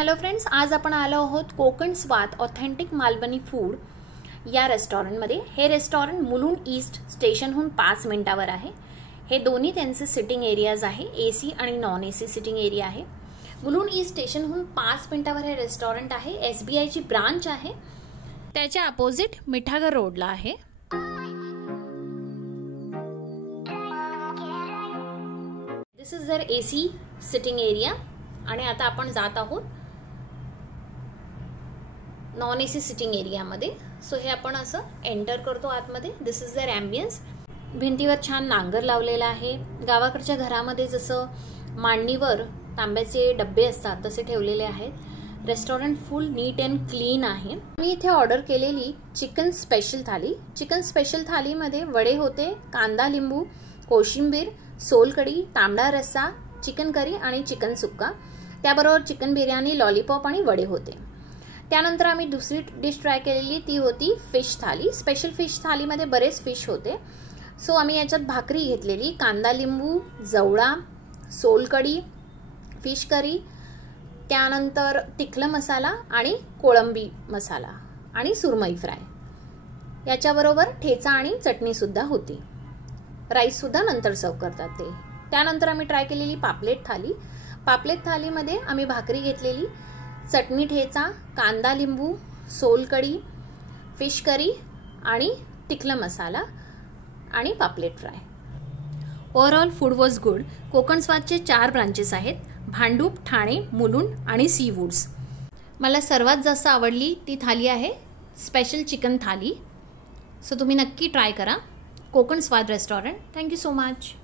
Hello friends, आज आपण आलो आहोत कोकण स्वाद ऑथेंटिक मालवणी फूड या रेस्टॉरंटमध्ये। हे रेस्टॉरंट मुलुंड ईस्ट स्टेशनहून 5 मिनिटावर आहे। हे दोन्ही त्यांचे सिटिंग एरियाज आहे, एसी आणि नॉन एसी सिटिंग एरिया आहे। मुलुंड ईस्ट स्टेशनहून 5 मिनिटावर हे रेस्टॉरंट आहे। SBI ची ब्रांच आहे, त्याच्या अपोजिट मिठागर रोडला आहे। This is their AC sitting area आणि आता आपण जात आहोत नॉन एसी सिटिंग एरियामध्ये। सो हे आपण असं एंटर करतो आतमध्ये। This is their ambience. भिंतीवर छान नांगर लावलेला आहे। गावाकडच्या घरामध्ये जसं मांडणीवर तांब्याचे डब्बे असतात तसे ठेवलेले आहेत। Restaurant full neat and clean आहे। मी इथे ऑर्डर केलेली chicken special thali. Chicken special थालीमध्ये वडे होते, कांदा लिंबू, कोशिंबीर, सोलकढी, तांबडा रस्सा, चिकन करी आणि चिकन सुक्का, त्याबरोबर चिकन बिर्याणी, लॉलीपॉप आणि वडे होते। त्यानंतर आम्ही दुसरी डिश ट्राय केलेली, ती होती फिश थाली। स्पेशल फिश थालीमध्ये बरेच फिश होते। सो आम्ही याच्यात भाकरी घेतलेली, कांदा लिंबू, जवळा, सोलकढी, फिश करी, त्यानंतर तिखलं मसाला आणि कोळंबी मसाला आणि सुरमई फ्राय। याच्याबरोबर ठेचा आणि चटणी सुद्धा होती। राईस सुद्धा नंतर सर्व करतात ते। त्यानंतर आम्ही ट्राय केलेली पापलेट थाली। पापलेट थालीमध्ये आम्ही भाकरी घेतलेली, चटणी, ठेचा, कांदा लिंबू, सोलकढी, फिश करी आणि तिखला मसाला आणि पापलेट fry. Overall food was good. Konkan स्वादचे 4 ब्रांचेस आहेत, भांडूप, ठाणे, मुलुंड आणि सी वूड्स। मला सर्वात जास्त आवडली ती थाली आहे स्पेशल चिकन थाली। सो तुम्ही नक्की ट्राय करा कोकण स्वाद रेस्टॉरंट। Thank you so much.